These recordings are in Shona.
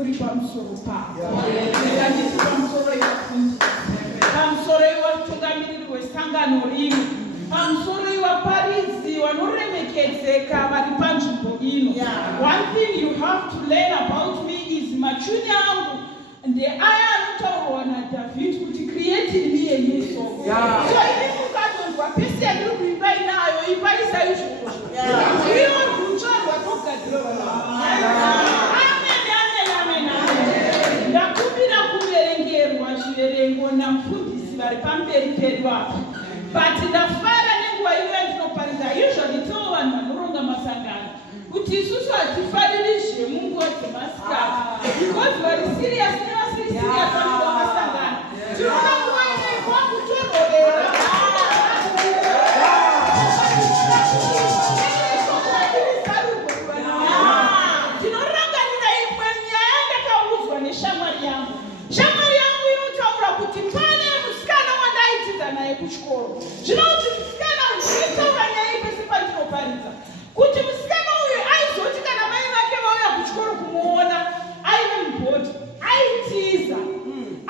uri pamusoro pavo. Ndakanditi pamusoro ivafundi, pamusoro ivatungamiriri wesangano rimwe, pamusoro ivaparidzi vanoremekedzeka vari panzvimbo ino. One thing you have to learn about me is machuni angu ndeaya anotaurwa naDhavhidhi kuti created me a new soul. So ini mukatonzwa pese yandiri kuimba inayo ipaisa izvozvo. Iyo rutsvarwa togadzirwa. Ndakumbira kuverengerwa zviverengo namufundisi vari pamberi pedu apa. But ndafara nenguva iyo yandinoparidza. Usually tell vanhu vanoronga masangano kuti isusu hatifariri zvemunguva dzemasikati because vari serious nevasiri serious vanova masangano. Tinoona nguva inei kwakutororera. Tinoranganira imwe nyaya ndakaudzwa neshamwari yangu. Shamwari yangu inotaura kuti pane musikana wandaitiza naye kuchikoro. Zvinoti musikana ndinotaura nyaya pese pandinoparidza kuti musikana uyu aizoti kana mai vake vauya kuchikoro kumuona aine mubhodhi aitiza.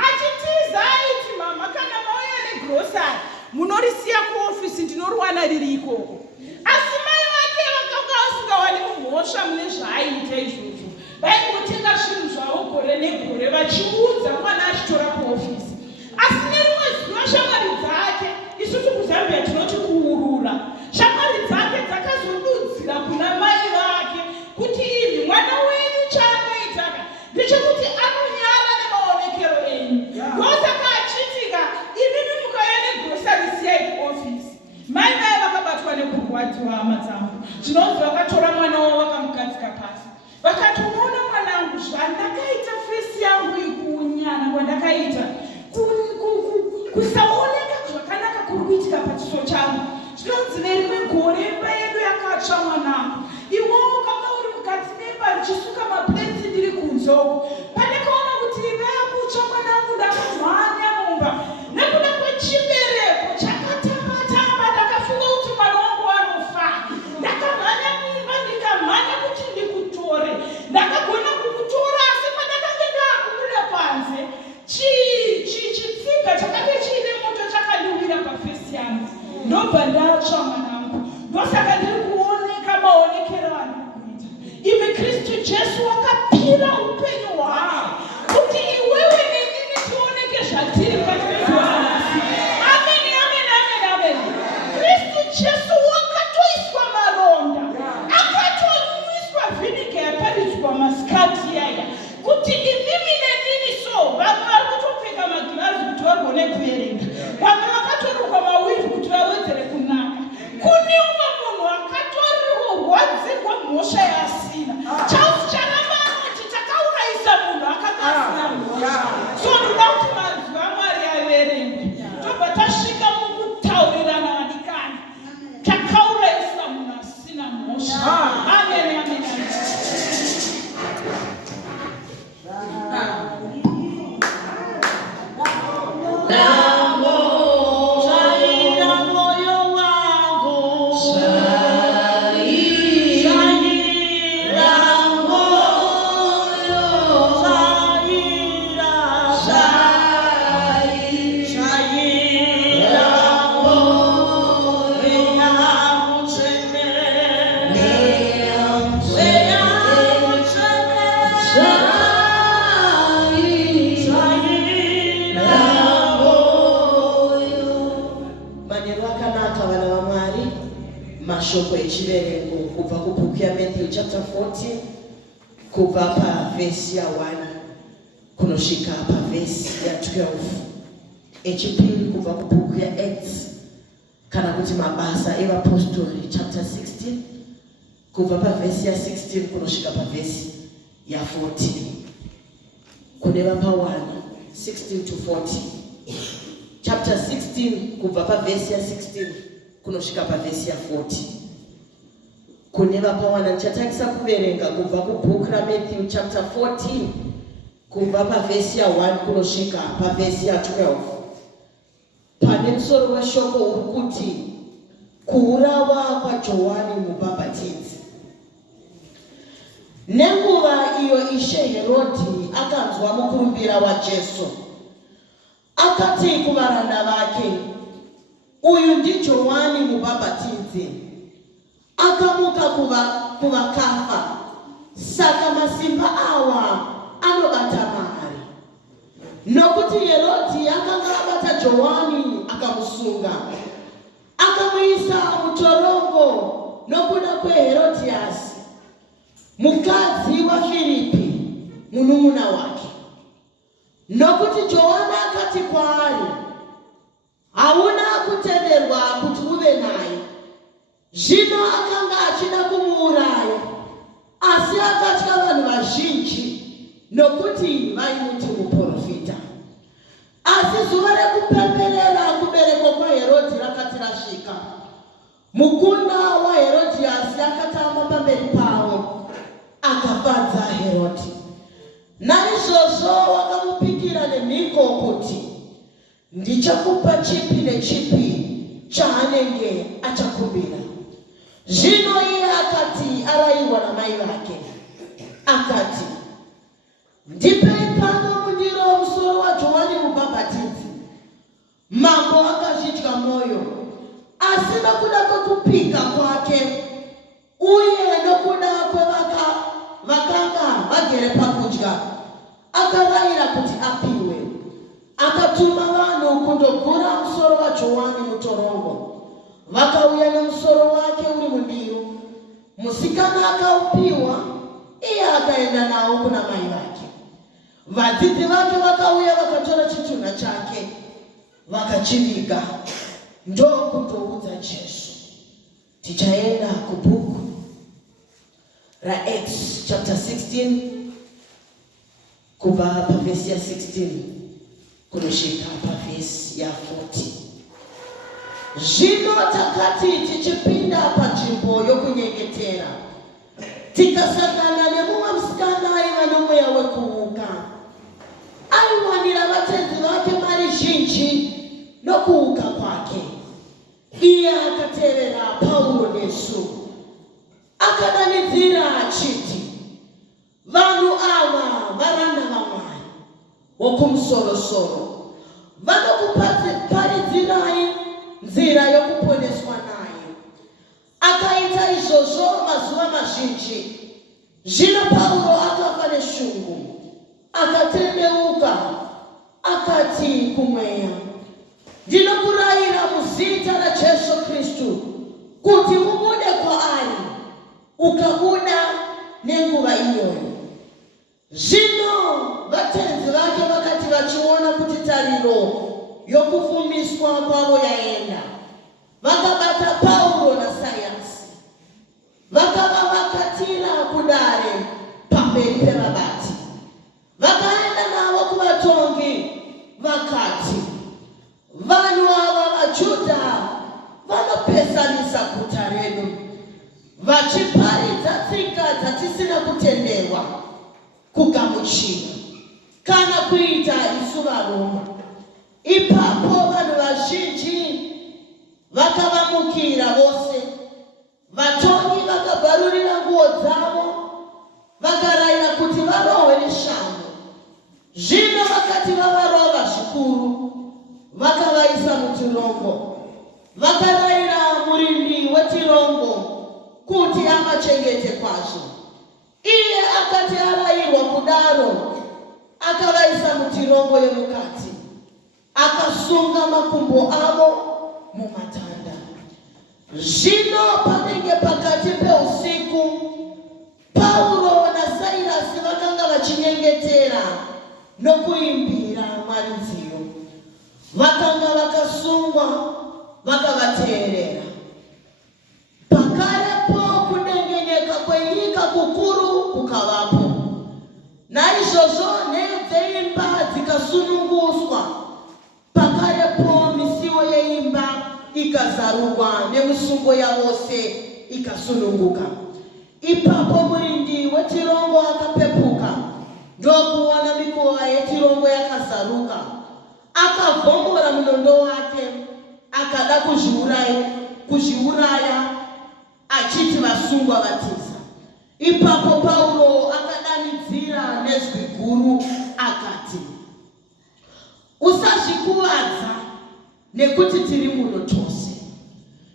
Achitiza aiti mama kana mauya negrosari munorisiya kuofisi ndinoriwana riri ikoko. Asi mai vake vakanga vasingawani mumhosva mune zvaaita izvozvo. Vaingotenga zvinhu zvavo gore negore vachiudza mwana achitora kuofisi. Asi nerimwe zuva shamwari dzake, isusu kuZambia tinoti kuurura, shamwari dzake dzakazodudzira kuna mai vake kuti ivi mwana wenyu chaanoitaka ndechekuti anonyara nemaonekero enyu. Ndosaka achitika imimi mukauya negrosari siyai kuofisi. Mai vaye vakabatwa nekurwadziwa hama dzangu. Zvinonzi vakatora mwana wavo vakamugadzika pasi. Vakati unoona mwanangu zvandakaita fesi yangu ikunyana kwandakaita kusaoneka zvakanaka kuri kuitika pachiso changu. Zvinonzi nerimwe gore imba yedu yakatsva mwanangu. Iwewo ukanga uri mukati memba ndichisuka mapureti ndiri kunzoko. Pandakaona kuti imba yakutsva mwanangu ndakamhanya mumba. Nekuda kwechibereko chakatamba-tamba ndakafunga kuti mwana wangu wanofa. Ndakamhanya mumba ndikamhanya kuti ndikutore. Ndakagona kukutora asi pandakanga ndaakubuda panze chitsiga chakanga chiine moto chakandiwira pafesi yangu. Ndobva ndatsva mwanangu. Ndosaka ndiri kuoneka maonekero andiri kuita. Imi Kristu Jesu wakapira upenyu hwake kuti iwewe nenini tioneke zvatiri pakati pedu vanhu. Amen, amen, amen, amen. Kristu Jesu wakatoiswa maronda, akatoiswa vhiniga yaparidzwa masikati yaya kuti imimi nenini so vamwe vari kutopfeka magirazi kuti vagone kuverenga, vamwe vakatorukwa mawivhi kuti vawedzere kunaka. Kune umwe munhu akatorwadzirwa mhosva yasina. Charles Charamba anoti takaurayisa munhu akanga asina mhosva. So ndoda kuti mazuva aMwari averengwe. Tobva tasvika mukutaurirana vadikani. Takaurayisa munhu asina mhosva. Amen, amen, amen. Mashoko echiverengo kubva kubhuku yaMathew chapter 14 kubva pavhesi ya1 kunosvika pavhesi ya12. Echipiri kubva kubhuku yaActs kana kuti mabasa evapostori chapter 16 kubva pavhesi ya16 kunosvika pavhesi ya14. Kune vapa1 16 to 40. Chapter 16 kubva pavhesi ya16 kunosvika pavhesi ya40. Kune vapa1 ndichatangisa kuverenga kubva kubhuku raMathew chapter 14 kubva pavhesi ya1 kunosvika pavhesi ya12. Pane musoro weshoko uri kuti kuurawa kwaJohani Mubhabhatidzi. Nenguva iyo Ishe Herodhi akanzwa mukurumbira wa Jesu. Akati kuvaranda vake, uyu ndi Johani mubhabhatidzi. Akamuka kuvakafa, saka masimba awa anobata mari. Nokuti Heroti akanga abata Johani akamusunga. Akamuisa mutorongo nokuda kweHerodiasi, mukadzi wa Filipi, munun'una wake. Nokuti Johani akati kwaari, hauna kutenderwa kuti uve naye. Zvino akanga achida kumuuraya, asi akatya vanhu vazhinji nokuti vaimuti muprofita. Asi zuva rekupemberera kubereko kwaHerodhi rakati rasvika, mukunda waHerodhiasi akatamba pamberi pavo, akafadza Herodhi. Naizvozvo wakamupikira nemhiko kuti, ndichakupa chipi nechipi chaanenge achakumbira. Zvino iye akati arayirwa namai vake, akati, ndipei pano mundiro musoro waJohani mubhabhatidzi. Mambo akazvidya mwoyo, asi nokuda kwekupika kwake uye nokuda kwevakanga vagere pakudya, akarayira kuti apiwe. Akatuma vanhu kundogura musoro waJohani mutorongo. Vakauya nemusoro wake uri mundiro. Musikana akaupiwa, iye akaenda nawo kuna mai vake. Vadzidzi vake vakauya vakatora chitunha chake, vakachiviga. Ndokundoudza Jesu. Tichaenda kubhuku raActs chapter 16 kubva pavhesi ya 16 kunosvika pavhesi ya 40. Zvino takati tichipinda panzvimbo yokunyengetera, tikasangana nemumwe musikana aiva nomweya wekuuka. Aiwanira vatenzi vake mari zhinji nokuuka kwake. Iye akatevera Pauro nesu, akadanidzira achiti, vanhu ava varanda vaMwari wokumusoro-soro, vanokuparidzirai nzira yokuponeswa naye. Akaita izvozvo mazuva mazhinji. Zvino Pauro akafa neshungu, akatendeuka, akati kumweya, ndinokurayira muzita raJesu Kristu kuti mubude kwaari. Ukabuda nenguva iyoyo. Zvino vatenzi vake vakati vachiona kuti tariro yokufumiswa kwavo yaenda, vakabata Pauro naSirasi, vakavavakatira kudare pamberi pevabati. Vakaenda navo kuvatongi, vakati, vanhu ava vaJudha vanopesanisa guta redu, vachiparidza tsika dzatisina kutenderwa kugamuchira kana kuita isu vaRoma. Ipapo vanhu vazhinji vakavamukira vose. Vatongi vakabvarurira nguo dzavo, vakarayira kuti varohwe neshango. Zvino vakati vavarova zvikuru, vakavaisa mutirongo. Vakarayira murindi wetirongo kuti amachengete kwazvo. Iye akati arayirwa kudaro, akavaisa mutirongo yemukati, akasunga makumbo avo mumatanda. Zvino panenge pakati peusiku, Pauro naSirasi vakanga vachinyengetera nokuimbira Mwari nziyo. Vakanga vakasungwa, vakavateerera. Pakarepo kunengenyeka kwenyika kukuru kukavapo. Naizvozvo nheyo dzeimba dzikasununguswa. Pakarepo misiwo yeimba ikazarurwa nemusungo yavose ikasununguka. Ipapo murindi wetirongo akapepuka, ndokuona mikova yetirongo yakazaruka. Akavhomora munondo wake, akada kuzviuraya, achiti vasungwa vatiza. Ipapo Pauro akadanidzira nezwi guru. mukuru akati, usazvikuwadza nekuti tiri muno tose.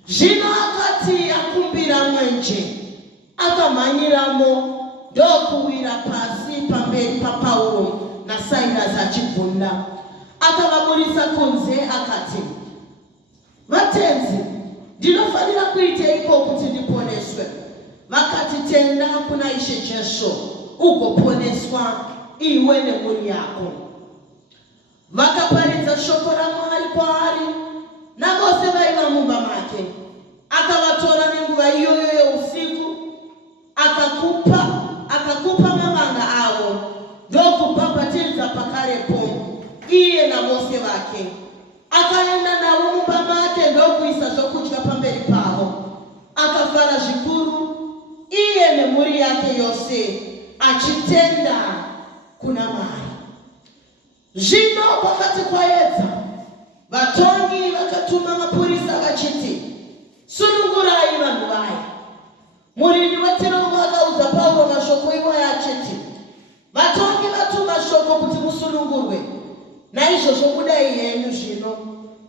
Zvino akati akumbira mwenje, akamhanyiramo ndokuwira pasi pamberi paPauro naSirasi achibvunda. Akavaburisa kunze akati, vatenzi, ndinofanira kuiteiko kuti ndiponeswe? Vakati, tenda kuna Ishe Jesu ugoponeswa iwe nemhuri yako. Vakaparidza shoko raMwari kwaari navose vaiva mumba make. Akavatora nenguva iyoyo yeusiku, akakupa mavanga avo ndokubhabhatiridza pakarepo iye navose vake. Akaenda navo mumba make ndokuisa zvokudya pamberi pavo. Akafara zvikuru iye nemhuri yake yose, achitenda kuna Mwari. Zvino kwakati kwaedza, vatongi vakatuma mapurisa vachiti, sunungurai vanhu vaya. Murindi wetirongo akaudza Pauro mashoko iwaya achiti, vatongi vatuma shoko kuti musunungurwe, naizvozvo budai henyu zvino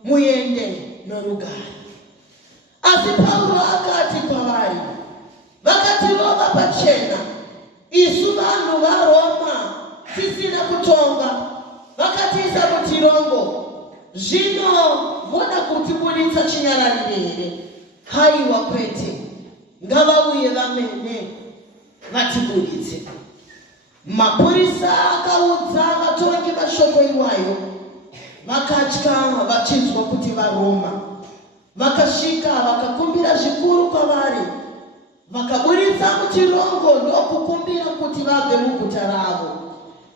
muende norugare. Asi Pauro akati kwavari, vakatirova pachena, isu vanhu vaRoma tisina kutonga, vakatiisa mutirongo. Zvino voda kutibuditsa chinyararire here? Haiwa kwete, ngavauye vamene vatibuditse. Mapurisa akaudza vatongi mashoko iwayo, vakatya vachinzwa kuti vaRoma. Vakasvika vakakumbira zvikuru kwavari, vakaburitsa mutirongo ndokukumbira kuti vabve muguta ravo.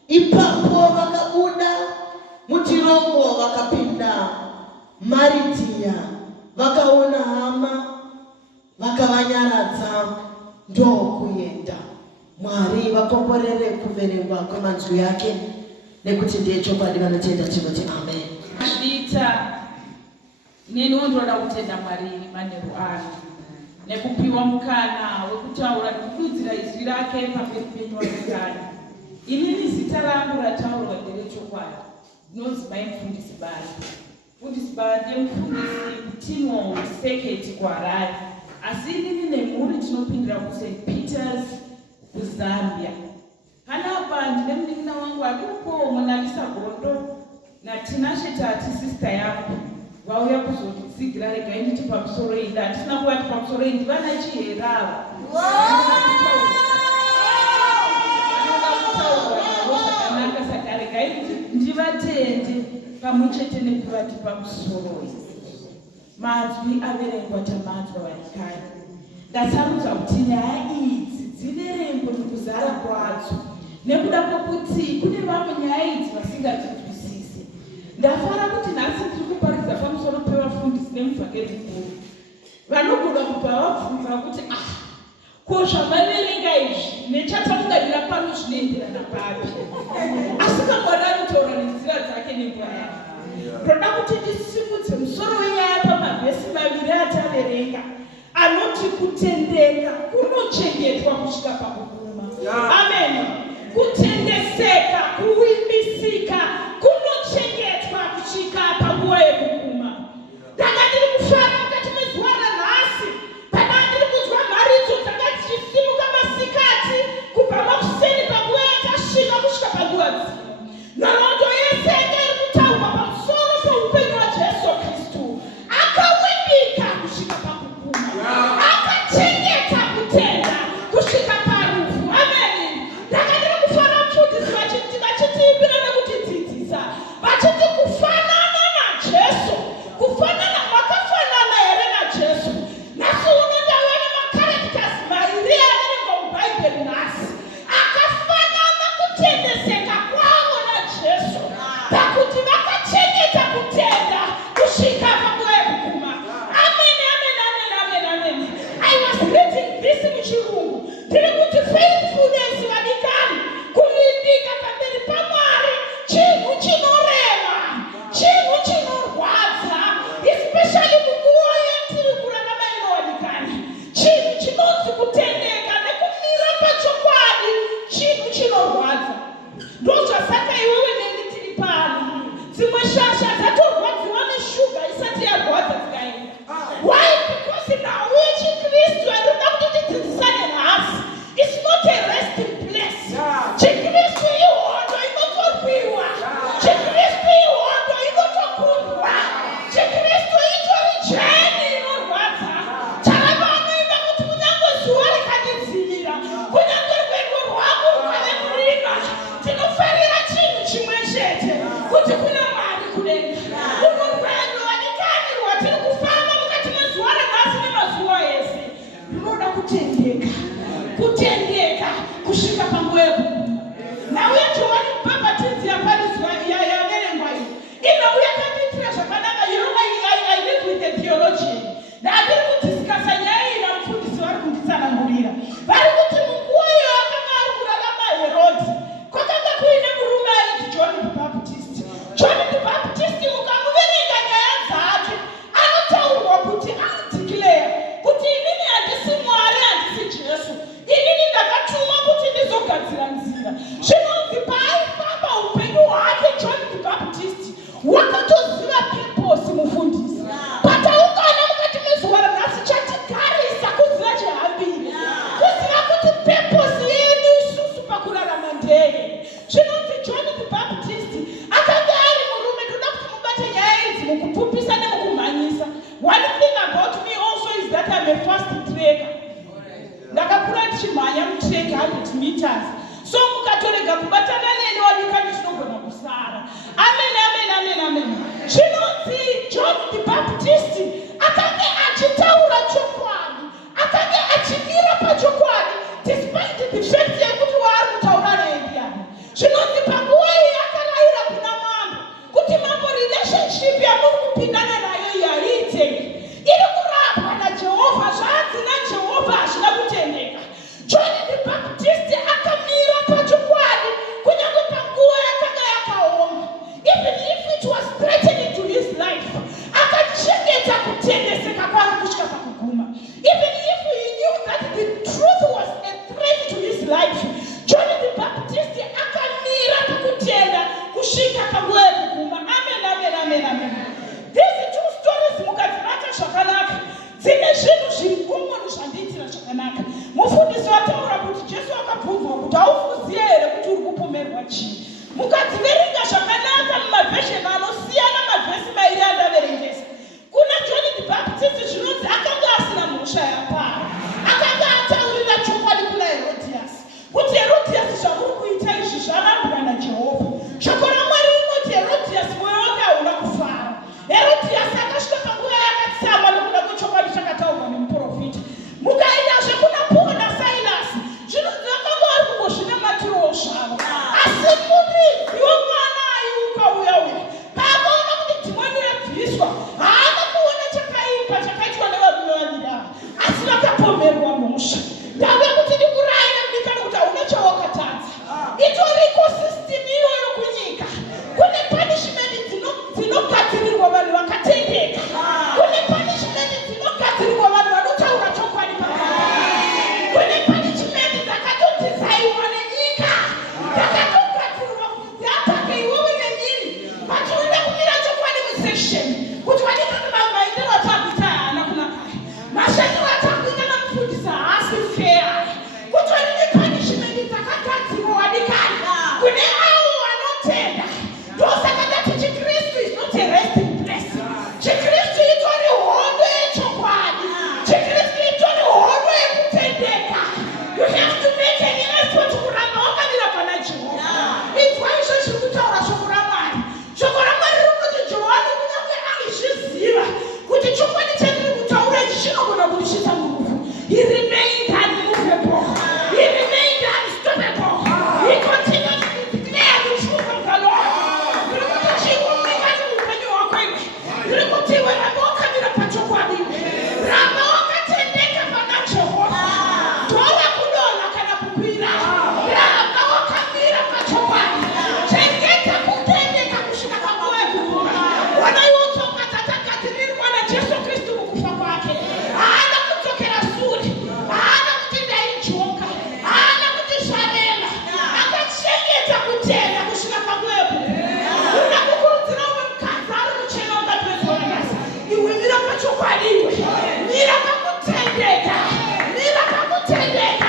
Ipapo vakabuda mutirongo vakapinda Maritia, vakaona hama, vakavanyaradza ndokuenda. Mwari vakomborere kuverengwa kwemanzwi yake, nekuti ndiye chokwadi vanotenda tinoti amen. Andita ninoondoda kutenda Mwari manheru ano nekupiwa mukana wekutaura nekududzira izwi rake pamberi penyu vasikani. Inini zita rangu rataurwa nderechokwadi, ndinonzi mai mufundisi Bari. Mufundisi Bari ndiye mufundisi kutimo seketi kuHarare, asi inini nemhuri tinopindira kuSt Peters kuZambia. Panapa ndine munin'ina wangu aduko Monalisa Gondo naTinashe Tati sister yangu vauya kuzotitsigira. Regai nditi pamusoro iyi, handisina kuvati pamusoro iyi, ndivana chiherava zvakanaka. Saka regai ndivatende pamwe chete nekuvati pamusoro iyi. Manzwi averengwa tamanzwa vanikani. Ndasarudza kuti nyaya idzi dziverengwe mukuzara kwadzo, nekuda kwokuti kune vamwe nyaya idzi vasingadzinzwisisi. Ndafara kuti nhasi tiri kuparidza pamusoro pevafundisi nemuvhangeri mukuru vanogona kubva vabvunza kuti ko zvamaverenga izvi nechatamugadira pano zvinoenderana papi? Asi kamwana anotaura nenzira dzake nenguva yake. Ndoda kuti ndisimudze musoro wenyaya pamavhesi maviri ataverenga anoti kutendeka kunochengetwa kusvika pakuguma. Amen. Kutendeseka, kuwimbisika kunochengetwa kusvika panguva yekuguma. Ndanga ndiri kufara mukati mezuva ranhasi, pana ndiri kunzwa mharidzo dzakati dzichisimuka masikati kubva makuseni panguva yatasvika kusvika panguva dzino. Nhoroondo yese yanga iri kutaurwa pamusoro peupenyu hwaJesu Kristu. Akawimbika kusvika pakuguma, akachengeta kutenda kusvika parufu. Amen. Ndanga ndiri kufara mufundisi vachitiimbira nekuti dzidzi vari kuti munguwayo akanga ari kurarama Herodhi kwakanga kuine murume ainzi John the Baptist. John the Baptist mukamuverenga nyaya dzake anotaurwa kuti anodeclare kuti inini handisi Mwari, handisi Jesu, inini ndakatumwa kuti ndizogadzira nzira. Zvinonzi paaifamba upenyu hwake John the Baptist wakatoziva purpose mufundisi. Pataungana mukati mezuva ranhasi chatigarisa kuziva chihambiri, kuziva kuti purpose yedu isusu pakurarama ndeye. Zvinonzi John the Baptist akanga ari murume, ndoda kuti mubate nyaya idzi mukupupisa nemukumhanyisa. One thing about me also is that I'm a fast tracker. Ndakakura ndichimhanya mutrek 100 meters. So mukatorega kubatana nene wadikani zvinogona kusara. Amen, amen, amen, amen. Zvinonzi John the Baptist akanga achitaura chokwadi, akanga achimira pachokwadi despite the fact yekuti waari kutaura nendiyani. Zvinonzi panguva iyi akarayira kuna mambo kuti mambo relationship yamuri kupindana nayo iyi haiitei, iri kurapwa naJehovha, zvanzi naJehovha hazvina kutendeka. John the Baptist akamira pachokwadi kunyange panguva yakanga yakaoma. Even if it was threatening to his life, akachengeta kutendeseka kwake kusvika pakuguma. Even if he knew that the truth was a threat to his life, John the Baptist akamira pakutenda kusvika panguva yekuguma. Amen, amen, amen, amen. These two stories mukadzibata zvakanaka dzine zvinhu zviri kumwe zvandiitira zvakanaka. Mufundisi wataura kuti Jesu akabvunzwa kuti haukuziva here kuti uri kupomerwa chii. Mukadziverenga zvakanaka mumavhesheni anosiyana, mavhesi mairi andaverengesa. Kuna John the Baptist zvinonzi akanga asina mhosva yapara, akanga ataurira chokwadi kuna Herodias kuti Herodias zvauri kuita izvi zvarambwa naJehovha. Shoko raMwari rinoti Herodias mwoyo wake hauna kufara. Herodias akasvika panguva yakatsama nokuda kwechokwadi chakataurwa nemuprofita. Mukaendazve kuna Paul naSilas, zvinonzi vakanga vari kungozvinamatirawo zvavo, asi muridzi womwana aiukauya uya paakaona kuti dhimoni rabviswa haana kuona chakaipa chakaitwa nevarume vaviri ava, asi vakapomerwa mhosva. Ndauya kuti ndikurayira mudikani kuti hauna chawakatadza. Itoriko system iyoyo kunyika. Kune punishment dzinogadzirirwa vanhu vakatendeka, kune punishment dzinogadzirirwa vanhu vanotaura chokwadi pavanhu, kune punishment dzakatodizaiwa nenyika, dzakatogadzirirwa kuti dziatake iwewe nemini patinoda kumira chokwadi musection kuti wadika maitiro atakuita haana kunaka, mashandiro atakuita namufundisi haasi fair, kutori nepunishment dzakagadzirwa wadikani kune avo vanotenda. Ndosaka ndati chiKristu is not a resting place. chiKristu itori hondo yechokwadi, chiKristu itori hondo yekutendeka. You have to make an effort kuramba wakamira pana Jehovha. Inzwa izvo zviri kutaura shoko raMwari. Shoko raMwari rinoti Johani kunyange aizviziva kuti chokwadi chandiri kutaura ichi chinogona kutyisa Mulungu. He remained unmovable. He remained unstoppable. He continued to declare the truth of the Lord. Riri kuti iwe ramba wakamira pachokwadi, ramba wakatendeka pana Jehovha. Tova kudonha kana kukwira, ramba wakamira pachokwadi. Chengeta kutendeka kusvika panguva yekuguma. Ona iwo tsoka dzatagadzirirwa naJesu Kristu mukufa kwake. Haana kudzokera sure, haana kuti ndaijoka, haana kuti zvarema. Akachengeta kutenda kusvika panguva yekuguma. Unoda kukurudzira umwe mukadzi ari muchena ungapedzwa nanhasi, iwe mira pachokwadi, iwe mira pakutendeka, mira pakutendeka.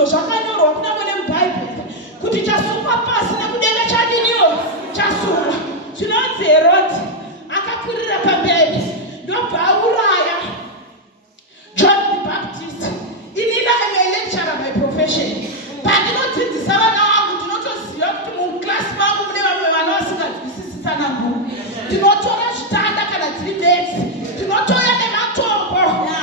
izvo zvakanyorwa kuna mune mubhaibheri kuti chasungwa pasi nekudenga chadiniwo chasungwa. Zvinonzi Herodhi akakwirira pamberi ndobva auraya John the Baptist. Inini I'm a lecturer by profession. Pandinodzidzisa vana vangu ndinotoziva kuti muklasi mangu mune vamwe vana vasinganzwisisana nguru. Ndinotora zvitanda kana dziri besi, ndinotora nematombo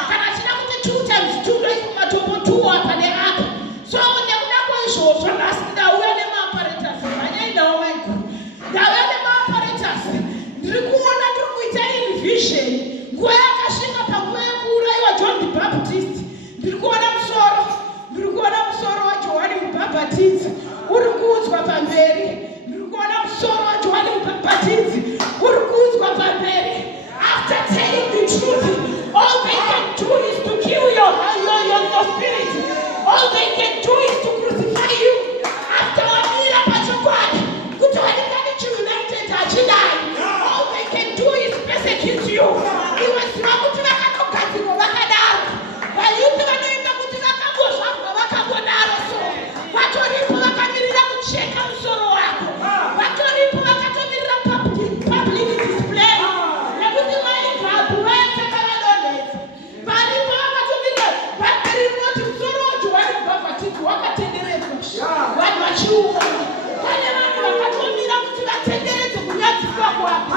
kana chida kuti 2 times 2 ndoisa matombo 2 apa neapa. So nekuda kwaizvozvo nhasi ndauya nemaapparatus manyaindawo maiguru. Ndauya nemaapparatus ndiri kuona ndiri kuita invision nguva yakasvika panguva yekuuraiwa John the Baptist. Ndiri kuona musoro waJohani Mubhabhatidzi uri kuudzwa pamberi. Ndiri kuona musoro waJohani Mubhabhatidzi uri kuudzwa pamberi. After telling the truth, all they can do is to kill your spirit. All they can do is to crucify you. After wamira pachokwadi kuti waringani chiunited hachidai, all they can do is persecute you. Iwe ziva kuti vakatogadzirwa vakadaro. Vayupi vanoenda kuti vakambozvarwa vakambodaro. So vatoripo vakamirira kucheka musoro wako. Vatoripo vakatomirira public display nekuti maigabhu vayataka vadonhedza. Varipo vakatomirira bhabheri rinoti musoro waJohani Mubhabhatidzi wakatenderedzwa. Vanhu vachiuona. Pane vanhu vakatomira kuti vatenderedze kunyadziswa kwako.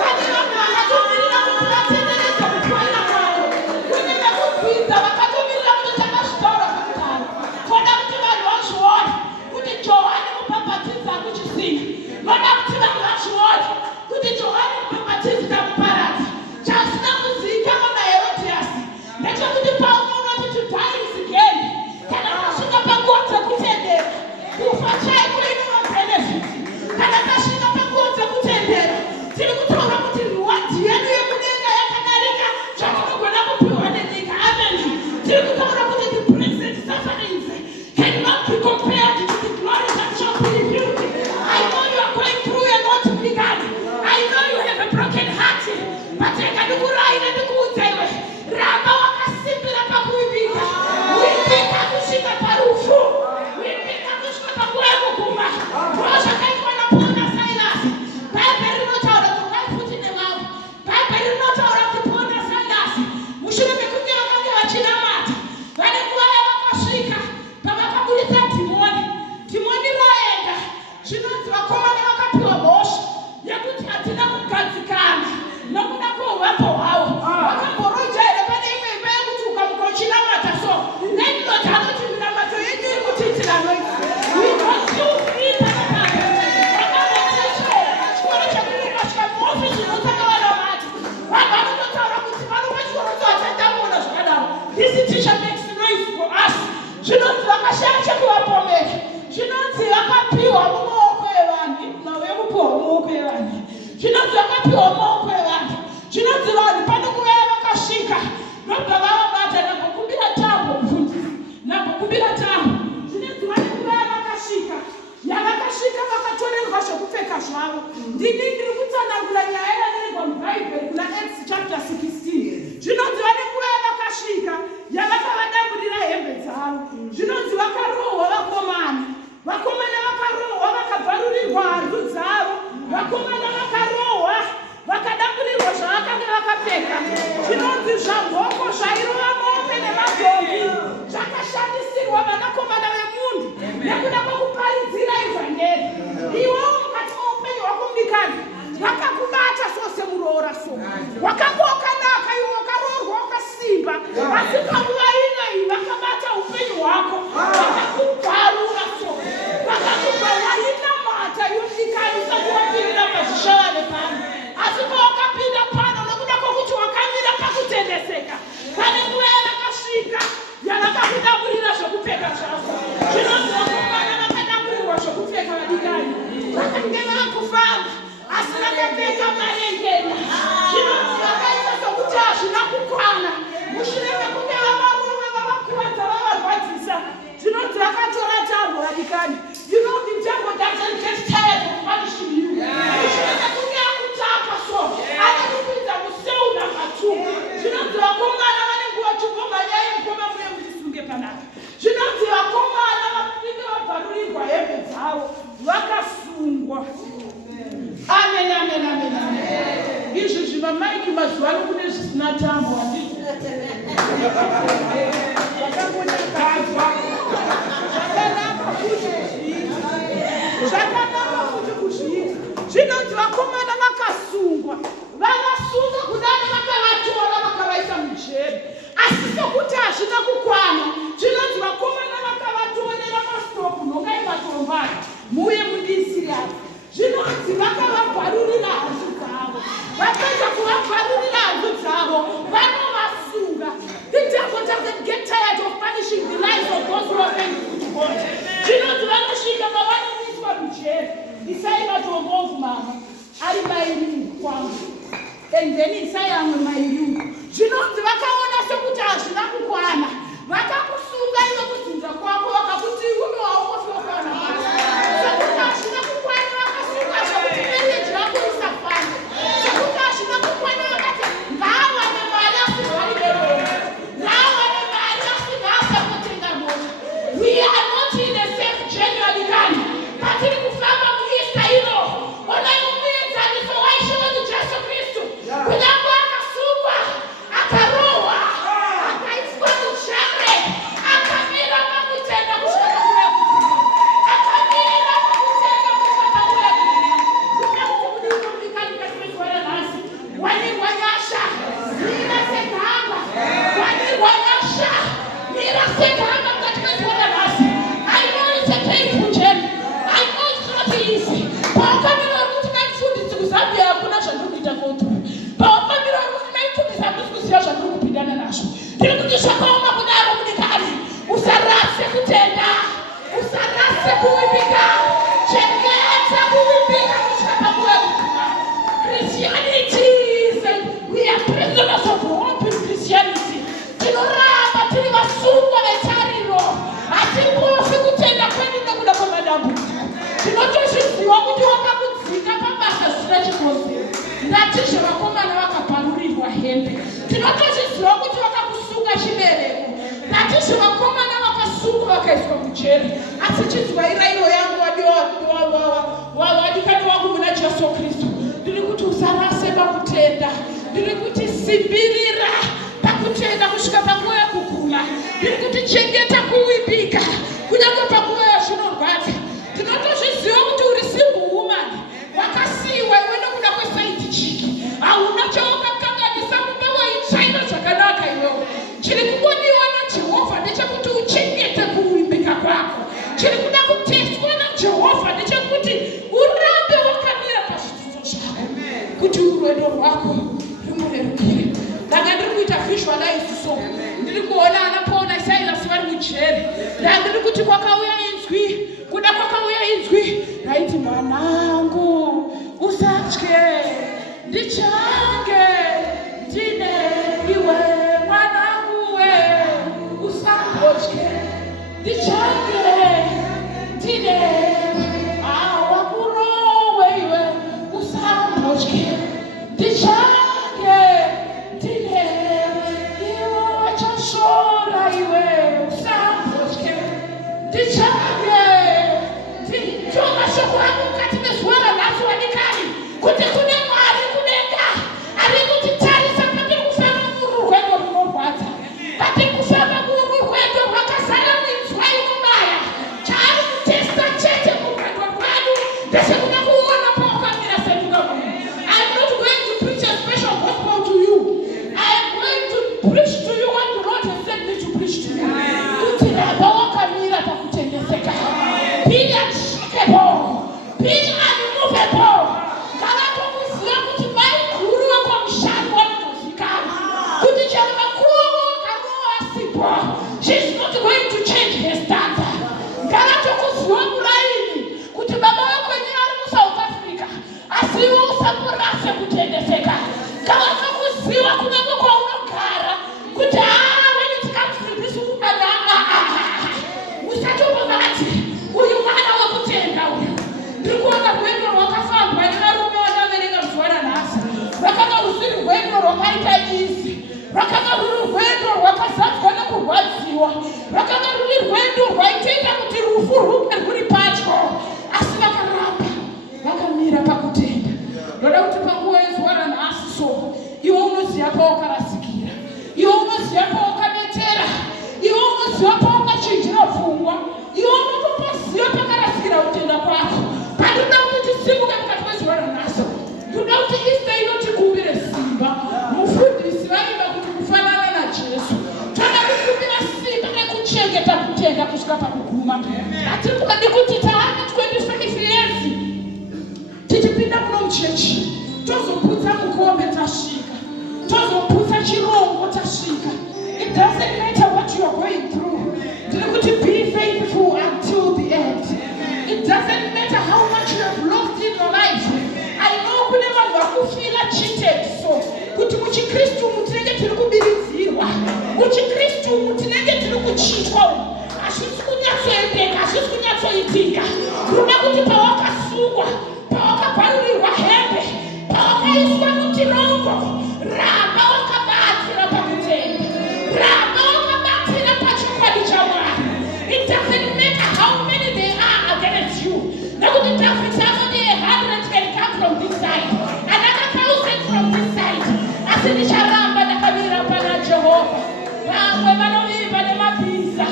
Pane vanhu vakatomirira kuti vatenderedze kupoina kwako. Kune vekubvisa vakatomirira kuti takazvitaura kudhara. Toda kuti vanhu vazvione kuti Johani Mubhabhatidzi hakuchisina. Toda kuti vanhu vazvione kuti Johani Mubhabhatidzi tamuparadza. Chasina kuzivikanwa naHerodhiasi ndechekuti paunoti to die is gain. Kana tasvika panguva dzekutendera, kufa chaiko inova benefit. Kana tasvika panguva dzekutendera, tiri kutaura kuti reward yedu yekudenga yakadarika zvatinogona kupiwa nenyika. Amen. Tiri kutaura kuti the present sufferings cannot be compared to the glory that shall be revealed. I know you are going through a lot of begun. I know you have a broken heart. But ndikurai ndikuudza iwe, ramba wakasimbira pakuimbika. Uimbika kusvika parufu. Uimbika kusvika panguva yekuguma. Zvakaitwa naPaul naSilas. Bhaibheri rinotaura kuti vaifuti nevavo. Bhaibheri rinotaura kuti Paul naSilas mushure mekunge vakanga vachinamata, vane nguva yavakasvika pavakabudisa dhimoni. Dhimoni roenda. Zvinonzi vakomana vakapiwa mhosva yekuti hatina kugadzikana nokuda kwehuvapo hwavo. Vakamboroja here pane imwe imba yekuti ukamuka uchinamata so nendinoti anoti minamato yenyu iri kutiitira noita. We don't do free panapano. Vakambotecherera chikoro chekumuka svika muofisi inotanga vanamata. Vanhu vanototaura kuti vanopa chikoro chovachatamona zvakadaro. This teacher makes noise for us. Zvinonzi vakashaya chekuvapomera. Zvinonzi vakapiwa mumaoko evanhu. Nhau yekupiwa mumaoko evanhu. Zvinonzi vakapiwa mumaoko evanhu. Zvinonzi vanhu pane nguva yavakasvika ndobva vavabata nambokumbira tambo mufundisi. Nambokumbira tambo. Zvinonzi vane nguva yavakasvika vakatorerwa zvokupfeka zvavo. Ndiri kutsanangura nyaya yakaregwa mubhaibheri kuna Acts chapter 16. Zvinonzi vane nguva yavakasvika yavakavadamburira hembe dzavo. Zvinonzi vakarohwa vakomana. Vakomana vakarohwa vakabvarurirwa hanzu dzavo. Vakomana vakarohwa vakadamburirwa zvavakanga vakapfeka. Zvinonzi zvamboko zvairova mombe nemagombi zvakashandisirwa vanakomana vemunhu nekuda kwokuparidzira evhangeri. Iwewo mukati meupenyu hwako munikadzi vakakubata sosemuroora so. Wakanga wakanaka iwe wakaroorwa wakasimba, asi panguva ino iyi vakabata upenyu hwako vakakubvarura so. Vakakubva wainamata iwe munikadzi usati wapinda pazvishavane pano. Asi pawakapinda pano nokuda kwokuti wakamira pakutendeseka, pane nguva yavakasvika yavakakudamburira zvokupfeka zvavo. Zvinonzi vakomana vakadamburirwa zvokupfeka vadikani. Vakange vakufamba asi vakapfeka marengena. Zvinonzi vakaita sokuti hazvina kukwana. Mushure mekunge vavarume vavakuvadza vavarwadzisa, zvinonzi vakatora tambo vadikani. You know the devil doesn't get tired of punishing you. Mushure mekunge akutapa so, anokupinza museu namba 2. Zvinonzi vakomana vane nguva chingomhanyai mukoma mune muchisunge panapa. Zvinonzi vakomana zvimamaiki mazuva ano kune zvisina tambo handizvo zvakambonyakadzwa zvakanaka kuti kuzviita zvinonzi vakomana vakasungwa vavasunga kudani vakavatora vakavaisa mujeri asi sokuti hazvina kukwana zvinonzi vakomana vakavatorera masitopu nhokai matombari muye mundisiriyasi zvinonzi vakavabvarurira hanzu dzavo vapedza kuvabvarurira hanzu dzavo vanovasunga. The devil doesn't get tired of punishing the lives of those who are faithful to God. Zvinonzi vanosvika pavanoiswa mujeri isai matombovu mama ari mairungu kwangu and then isai amwe mairungu zvinonzi vakaona sekuti hazvina kukwana vakakusunga iwe kudzinza kwako vakakuti iwe haungofokana sekuti hazvina kukwana vakasunga zvekuti mereji yako isafana sekuti hazvina kukwana vakati ngaawane mari asingaibereka ngaawane mari asingasakotenga mota. We are not in a safe January run patiri kufamba muista ino onai muenzaniso waishona Jesu Kristu kunyange akasungwa akarohwa akaiswa muchare akamira pakutenda kusvika kurefu akamira pakutenda kusvika kurefu kunakutikanikanikatimeswara nhasi wanirwa nyasha mira segamba wanirwa nyasha mira segamba katimeswara nhasi. I know it's a painful journey. I know it's not easy. Paukamira kuti maifundisi kuzambia hakuna zvandikuita kotu. Paukamira kuti maifundisi handisikuziva zvandiri kupindana nazvo. Ndiri kuti zvakaoma kudaro munikani. Usarase kutenda. Usarase kuvimbika. Chengeta kuvimbika kusvika panguva yekuguma. Christianity is we are prisoners of hope in Christianity. Tinoramba tiri vasungwa vetariro. Hatingofi kutenda kwedu nekuda kwematambudziko. Tinotozviziva kuti wakakudzika pabasa zvisina chikonzero. Ndatizve vakomana vakabvarurirwa hembe. Tinotozviziva kuti wakakusunga chibereko. Ndatizve vakomana vakasungwa vakaiswa mujeri. Asi chidzwairairo yangu wadikani wangu muna Jesu Kristu. Ndiri kuti usarase pakutenda. Ndiri kuti simbirira pakutenda kusvika panguva yekuguma. Ndiri kuti chengeta kuvimbika kunyange panguva yazvinorwadza. Tinotozviziva kuti uri single woman wakasiyiwa iwe nekuda kwesaidi chiki. Hauna chawakakanganisa mumba waitsvaina zvakanaka iwewe. Chiri kungodiwa naJehovha ndechekuti uchengete kuvimbika kwako. Chiri kuda kuteswa naJehovha ndechekuti urambe wakamira pazvidzidzo zvako kuti urwendo rwako rumurerukire. Ndanga ndiri kuita visualize so ndiri kuona ana Paul naSilas vari mujeri. Ndiri kuti kwakauya inzwi kuda kwakauya inzwi raiti mwanangu usatye ndichange ndine iwe mwanangu we usambotye ndichange ndine awakurowe iwe usambotye ndichange ndine iwe wachashora iwe usambotye ndichange ndintonga shoko rako mukati mezuva ranhasi wadikani kuti kune Mwari kudenga ari kutitarisa patiri kufamba mururwendo runorwadza patiri kufamba mururwendo rwakazara minzwa inobaya chaari kutesta chete murwendo rwadu ndechekuda kuona paukamira senyuka muno. I'm not going to preach a special gospel to you. I am going to preach to you what the Lord has sent me to preach to you. Kuti ramba wakamira pakutengeseka. Be unshakable. Be unmovable. Ngavatokuziva kuti mai guru wekwamushando vanotozikana kuti chero makurowo akarowa asipo. She's not going to change her standard. Ngavatokuziva muraini kuti baba vako wenyewe ari muSouth Africa asi iwe usamurase kutendeseka. Ngavatokuziva kunyange kwaunogara kuti when it comes to this woman usatobongati uyu mwana wekutenda uyu. Ndiri kuona rwendo rwakafambwa nevarume vakaverenga muzuva ranhasi. Rwakanga rusiri rwendo rwakaita izi. Rwakanga ruri rwendo rwakazadzwa nekurwadziwa. Rwakanga ruri rwendo rwaitoita kuti rufu rwunge rwuri padyo. Asi vakaramba vakamira pakutenda. Ndoda kuti panguva yezuva ranhasi so pakutenda kusvika pakuguma. Hatikadi kuti taana 25 years tichipinda muno muchechi tozoputsa mukombe tasvika, tozoputsa chirongo tasvika. It doesn't matter what you are going through. Ndiri kuti be faithful until the end. It doesn't matter how much you have lost in your life. I know kune vanhu vakufila cheated so kuti muchikristu mutinenge tiri kubiridzirwa, muchikristu mutinenge tiri kuchitwa, hazvisi kunyatsoendeka, hazvisi kunyatsoitika. Kuda kuti pawakasungwa, pawakabvarurirwa hembe, pawakaiswa muchirongo, ramba wakabatsira pakutenda, ramba wakabatsira pachikwadi chaMwari. It doesn't matter how many they are against you. Nekuti David anoti 100 can come from this side, another 1,000 from this side. Asi ndicharamba ndakamirira pana Jehovah. Vamwe vanovimba nemabhiza,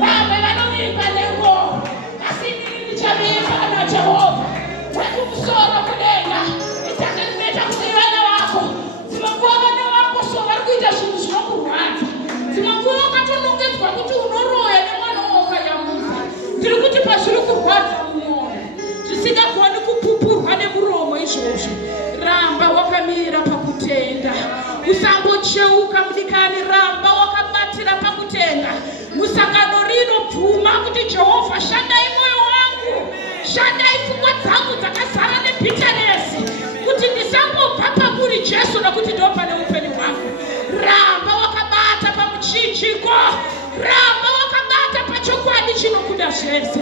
vamwe vanovimba nengoro, asi inini ndichavimba pana Jehovah. Wekumusoro kudenga. It doesn't matter kuti vana vako dzimanguva vana vako so vari kuita zvinhu zvinokurwadza, dzimanguva wakatonongedzwa kuti unoroya nemwana wawakayamusa. Ndiri kuti pazviri kurwadza mumwoyo zvisingagoni kupupurwa nemuromo izvozvo, ramba wakamira pakutenda. Usambocheuka mudikani, ramba wakabatira pakutenda. Musangano rinobvuma kuti Jehovha, shandai moyo wangu, shandai pfungwa dzangu dzakazara nebitterness, kuti ndisambobva pamuri Jesu nokuti ndo pane upenyu hwangu. Ramba wakabata pamuchinjiko, ramba wakabata pachokwadi chinokuda zvese,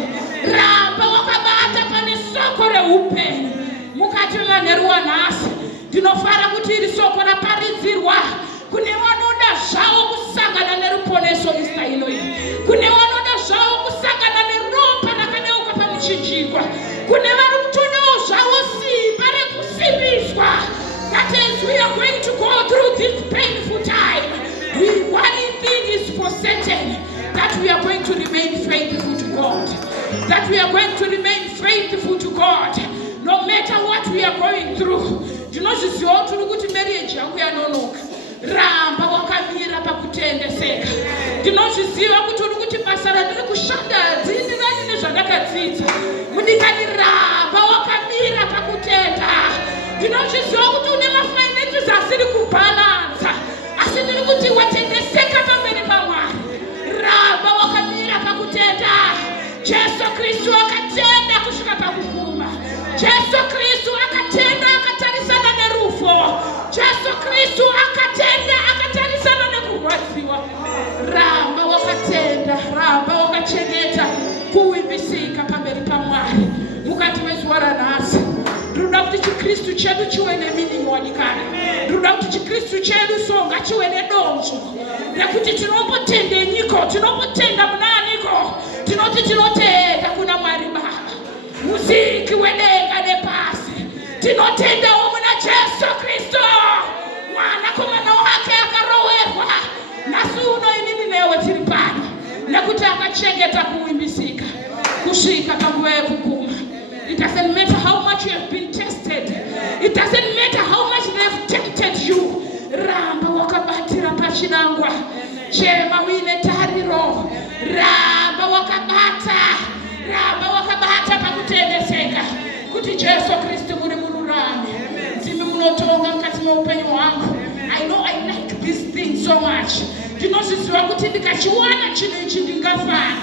ramba wakabata pane soko reupenyu. Mukati manheru wanhasi ndinofara kuti iri soko raparidzirwa kune vanoda zvavo kusangana neruponeso mustailo iyi, kune vanoda zvavo kusangana neropa rakaneuka pamuchinjikwa, kune vari kutodawo zvavo simba rekusimbiswa. That is, we are going to go through this painful time. One thing is for certain, that we are going to remain faithful to God, that we are going to remain faithful to God no matter what we are going through. Ndinozviziva kuti kuti marriage yangu yanonoka, ramba wakamira pakutendeseka. Ndinozviziva kuti uri kuti basa randiri kushanda hadziindirani nezvandakadzidza, mudikani ramba wakamira pakutenda. Ndinozviziva kuti une mafinances asiri kubhalansa, asi ndiri kuti watendeseka pamberi paMwari, ramba wakamira pakutenda. Jesu Kristu akatenda kusvika pakuguma, Jesu Kristu akatenda akatarisana nerufo, Jesu Kristu akatenda akatarisana nekurwadziwa. Ramba wakatenda, ramba wakachengeta kuwimbisika pamberi paMwari. Mukati mezuva ranhasi ndinoda kuti chikristu chedu chiwe nemeaning wadikana, ndinoda kuti chikristu chedu songa chiwe nedonzvo rekuti tinombotendenyiko, tinombotenda munaniko, tinoti tinotenda kuna Mwari Baba, muziki wedenga nepasi, tinotendawo muna Jesu Kristu mwanakomana wake akarowerwa. Nhasi uno inini newe tiri pano nekuti akachengeta kuwimbisika kusvika panguva yekuguma. It doesn't matter how much you have been tested, it doesn't matter how much they have tempted you, ramba wakabatira pachinangwa, chema uine tariro, ramba wakabata pakutendeseka kuti Jesu Kristu muri mururame. Ndimi munotonga mukati meupenyu hwangu. I know I like this thing so much. Ndinozviziva kuti ndikachiwana chinhu ichi ndingafara,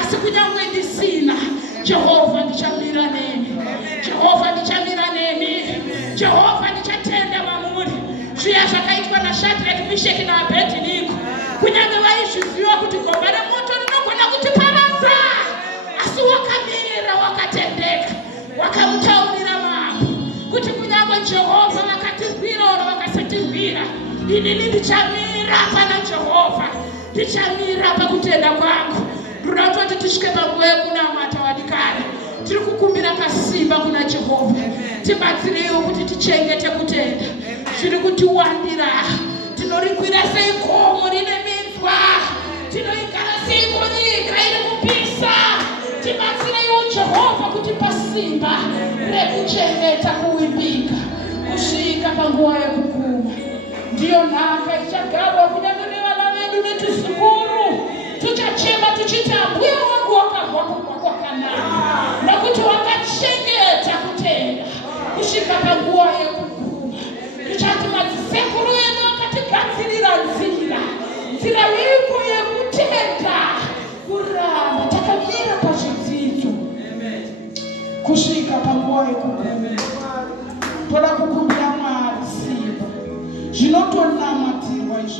asi kunyange ndisina, Jehovha ndichamira neni, Jehovha ndichamira neni, Jehovha ndichatenda mamuri. Zviya zvakaitwa naShadrach, Meshach naAbednego, kunyange vaizviziva kuti gomba remoto rinogona kutiparadza, asi wakamira wakatendeka, wakamutaurira mambo kuti kunyange Jehovha vakatirwira oro vakasatirwira, inini ndichamira pana Jehovha, ndichamira pakutenda kwangu. Ndinoda kuti tisvike panguva yekunamata wadikana, tiri kukumbira kasimba kuna Jehovha, tibatsireiwo kuti tichengete kutenda. Zviri kutiwandira, tinorikwira sei gomo rine minzwa, tinoigara sei nyika iri kupisa. Tibatsireiwo Jehovha kuti pasimba rekuchengeta kuwimbika kusvika panguva yekuguma. Ndiyo nhaka ichagarwa kunyange nevana vedu netuzukuru, tuchachema tuchiti Ambuya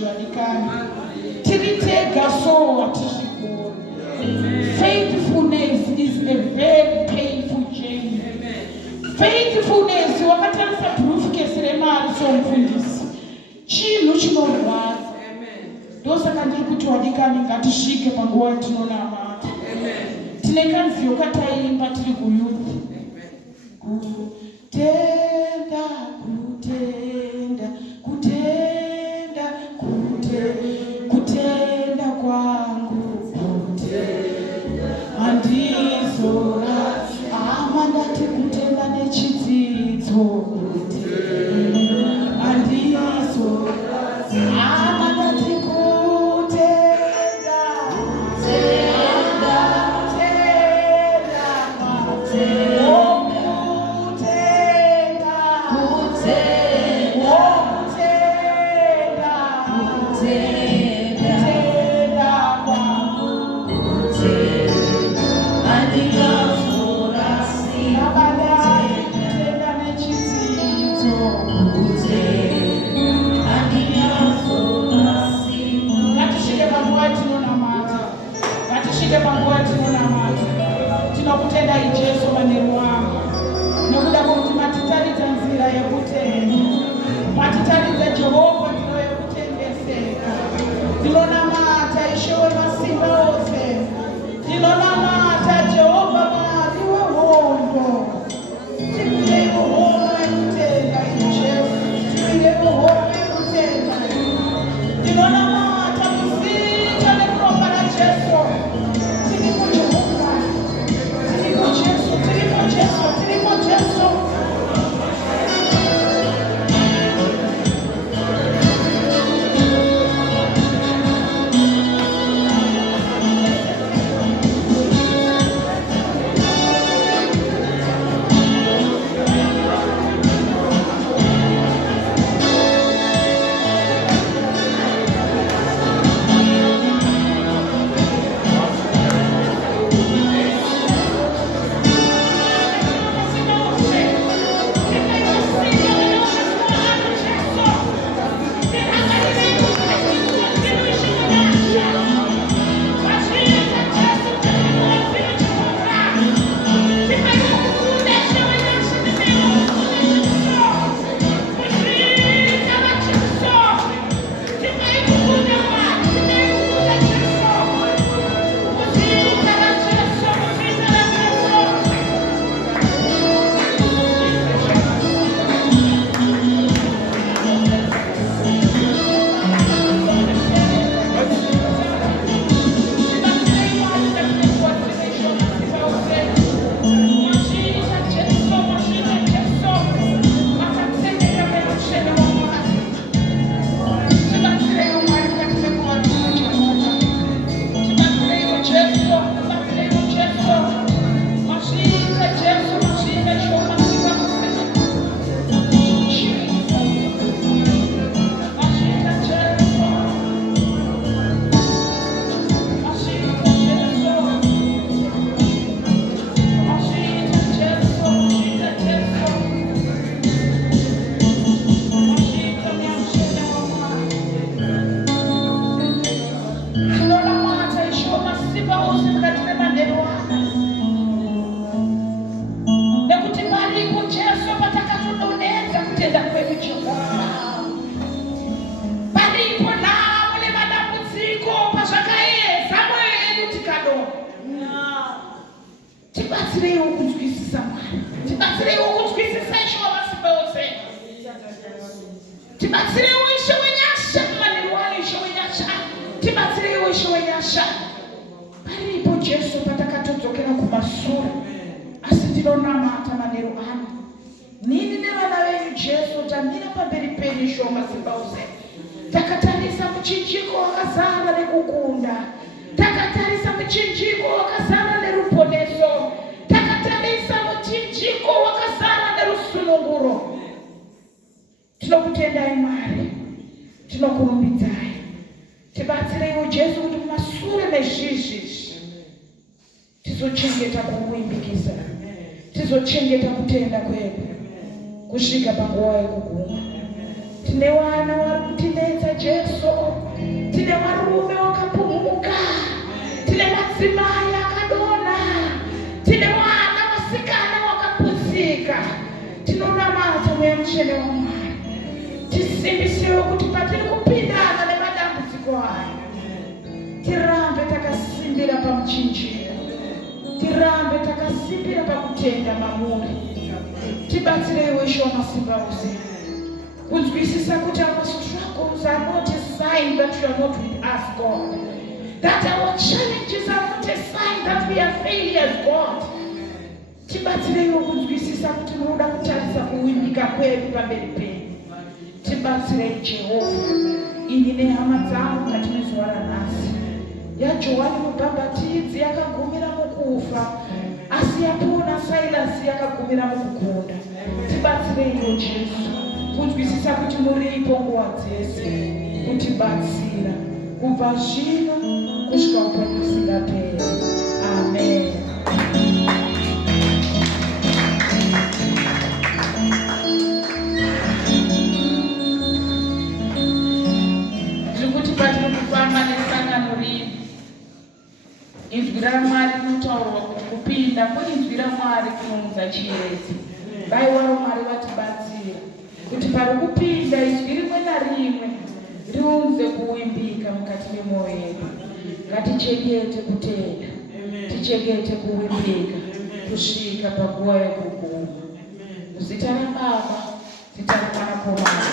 zviwadikani. Tiritega so hatizvigoni. Faithfulness is a very painful journey. Faithfulness wakatarisa briefcase remari somufundisi. Chinhu chinorwadza. Ndosaka ndiri kuti wadikani ngatisvike panguva yatinonamata. Tine kanziyo kataimba tiri kuyuth. Kutenda, kutenda, kutenda, kutenda kwangu, kutenda handizora, ama ndati kutenda nechidzidzo, kutenda handizora, ama ndati kutenda, kutenda, kutenda, tinokutenda ijesu manheru wangu nekuda kwokuti matitaridza nzira yekutenda, matitaridza Jehovha ndiro yekutengeseka. Ndinonamata Ishe wemasimba ose, ndinonamata Jehovha Mwari wehondo. Tipinde muhondo yekutenda ijesu, tipinde muhondo yekutenda. Ndinonamata muzita nekuropa raJesu. Tibatsireiwo kunzwisisa Mwari, tibatsireiwo kunzwisisa Ishe wamasimba ose, tibatsireiwo Ishe wenyasha manheru ano, Ishe wenyasha, tibatsireiwo Ishe wenyasha. Paripo Jesu patakatodzokera kumashure, asi ndinonamata manheru ano. Nini nevana venyu Jesu tamira pamberi penyu Ishe wamasimba ose, takatarisa muchinjiko wakazara nekukunda, takatarisa muchinjiko wakazara neruponeso, takatarisa muchinjiko wakazara nerusununguro. Tinokutendai Mwari, tinokurumbidzai. Tibatsireiwo Jesu kuti mumashure mezvizvi tizochengeta kukuimbikisa, tizochengeta kutenda kwedu kusvika panguva yekuguma. tine wana vari kutinetsa Jesu, tine varume vakapumuka, tine madzimai akadona, tine vana vasikana vakapusika. Tinonamata mweya mutsvene waMwari, tisimbisiwe kuti patiri kupindana nemadambudziko aya tirambe takasimbira pamuchinjiro, tirambe takasimbira pakutenda mamuri. Tibatsire iwe Ishe wamasimba ose kunzwisisa kuti our struggles are not a sign that you are not with us, God. That our challenges are not a sign that we are failures, God. Tibatsire iwe kunzwisisa kuti munoda kutarisa kuwimbika kwedu pamberi penyu. Tibatsire Jehova, ini nehama dzangu ngatimezuva ranhasi. yaJohani Mubhabhatidzi yakagumira mukufa, asi yapona Sairasi yakagumira mukukunda. Tibatsire iwe Jesu kunzwisisa kuti muripo nguva dzese kutibatsira kubva zvino kusvika upenyu husingaperi. Amen. Zvikuti patiri kufamba nesangano rino, inzwi raMwari rinotaurwa kuti kupinda kweinzwi raMwari kunounza chiedza. Vaiwa Mwari vatibatsira kuti pari kupinda izwi rimwe narimwe riunze kuwimbika mukati memwoyo yedu. Ngatichengete kutenda, tichengete kuwimbika kusvika panguva yekuguma. Muzita raBaba, zita raMwanakomana,